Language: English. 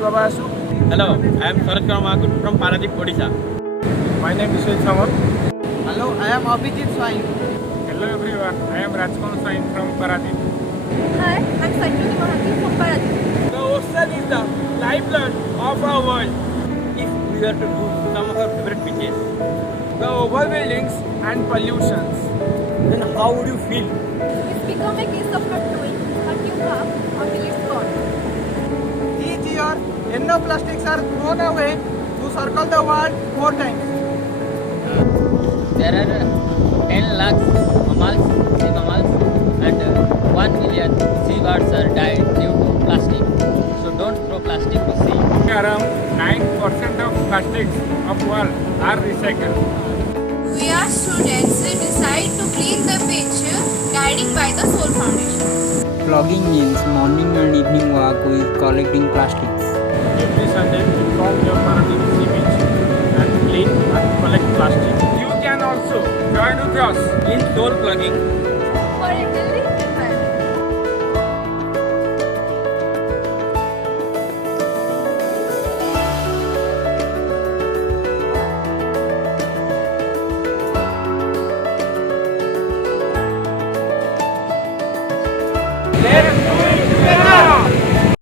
Babasu. Hello, I am Sarat Karamakud from Paradeep, Odisha. My name is Vishwet Samar. Hello, I am Abhijit Swain. Hello everyone, I am Rajkumar Swain from Paradeep. Hi, I'm Sanjuni Mahathi from Paradeep. The ocean is the lifeblood of our world. If we were to do some of our favorite beaches, The overbuildings and pollutions. then how would you feel? It's become a case of not doing what you have until it's gone. Each year, no plastics are thrown away to circle the world 4 times. There are 10 lakhs mammals, sea mammals, and 1 million seabirds are died due to plastic. So don't throw plastic to sea. Around 9% of plastics of world are recycled. We are students who decide to clean the beach, guided by the Soul Foundation. Plogging means morning and evening walk with collecting plastics. Every Sunday, inform your Paradeep sea beach and clean and collect plastic. You can also join with us In soul plugging,